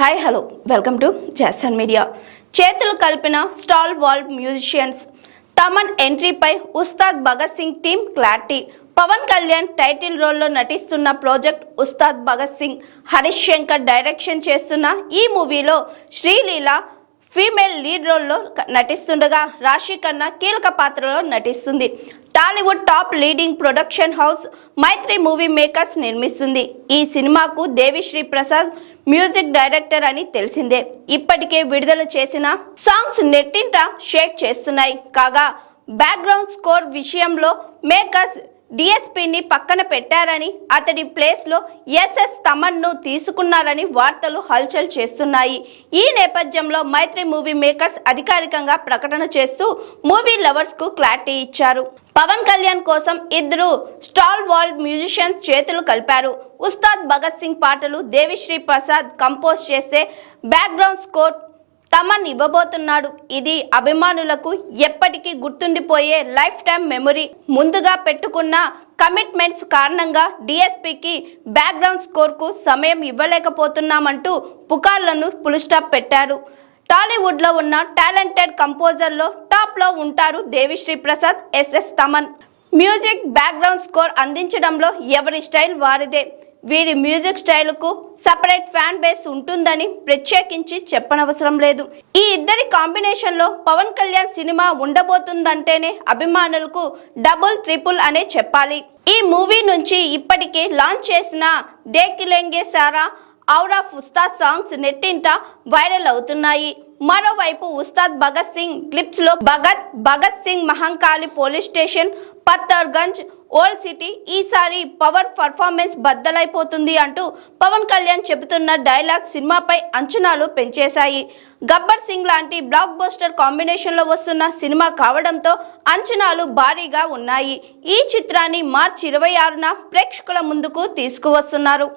Hi hello welcome to Jason media. చేతులు కలిపిన stalwart musicians. Thaman ఎంట్రీపై Ustaad Bhagat Singh team clarity. Pawan Kalyan title రోల్లో నటిస్తున్న ప్రాజెక్ట్ ఉస్తాద్ భగత్ సింగ్. హరీష్ శంకర్ డైరెక్షన్ చేస్తున్న ఈ మూవీలో శ్రీలీల ఫీమేల్ లీడ్ రోల్లో నటిస్తుండగా రాశి ఖన్నా కీలక పాత్రలో నటిస్తుంది. Tollywood top leading production house Mythri movie makers నిర్మిస్తుంది. ఈ సినిమాకు దేవిశ్రీ ప్రసాద్ మ్యూజిక్ డైరెక్టర్ అని తెలిసిందే. ఇప్పటికే విడుదల చేసిన సాంగ్స్ నెట్టింట షేక్ చేస్తున్నాయి. కాగా బ్యాక్గ్రౌండ్ స్కోర్ విషయంలో మేకర్స్ డిఎస్పీని పక్కన పెట్టారని, అతడి ప్లేస్లో ఎస్ఎస్ తమన్ను తీసుకున్నారని వార్తలు హల్చల్ చేస్తున్నాయి. ఈ నేపథ్యంలో మైత్రి మూవీ మేకర్స్ అధికారికంగా ప్రకటన చేస్తూ మూవీ లవర్స్కు క్లారిటీ ఇచ్చారు. పవన్ కళ్యాణ్ కోసం ఇద్దరు స్టాల్ వాల్ మ్యూజిషియన్స్ చేతులు కలిపారు. ఉస్తాద్ భగత్ సింగ్ పాటలు దేవిశ్రీ ప్రసాద్ కంపోజ్ చేసే బ్యాక్గ్రౌండ్ స్కోర్ తమన్ ఇవ్వబోతున్నాడు. ఇది అభిమానులకు ఎప్పటికీ గుర్తుండిపోయే లైఫ్ టైం మెమరీ. ముందుగా పెట్టుకున్న కమిట్మెంట్స్ కారణంగా డిఎస్పీకి బ్యాక్గ్రౌండ్ స్కోర్కు సమయం ఇవ్వలేకపోతున్నామంటూ పుకార్లను పులిస్టాప్ పెట్టారు. టాలీవుడ్లో ఉన్న టాలెంటెడ్ కంపోజర్లో టాప్లో ఉంటారు Devi Sri Prasad, S S Thaman. Music background score అందించడంలో ఎవరి స్టైల్ వారిదే. వీరి మ్యూజిక్ స్టైల్కు సపరేట్ ఫ్యాన్ బేస్ ఉంటుందని ప్రత్యేకించి చెప్పనవసరం లేదు. ఈ ఇద్దరి కాంబినేషన్లో పవన్ కళ్యాణ్ సినిమా ఉండబోతుందంటేనే అభిమానులకు డబుల్ ట్రిపుల్ అనే చెప్పాలి. ఈ మూవీ నుంచి ఇప్పటికే లాంచ్ చేసిన దేఖిలేంగే సారా ఔర్ ఆఫ్ ఉస్తాద్ సాంగ్స్ నెట్టింట వైరల్ అవుతున్నాయి. మరోవైపు ఉస్తాద్ భగత్ సింగ్ క్లిప్స్ లో Bhagat Singh Mahankali police station, Pattharganj, old city ఈసారి పవర్ పర్ఫార్మెన్స్ బద్దలైపోతుంది అంటూ పవన్ కళ్యాణ్ చెబుతున్న డైలాగ్ సినిమాపై అంచనాలు పెంచేశాయి. గబ్బర్ సింగ్ లాంటి బ్లాక్ బస్టర్ కాంబినేషన్లో వస్తున్న సినిమా కావడంతో అంచనాలు భారీగా ఉన్నాయి. ఈ చిత్రాన్ని మార్చి 26న ప్రేక్షకుల ముందుకు తీసుకువస్తున్నారు.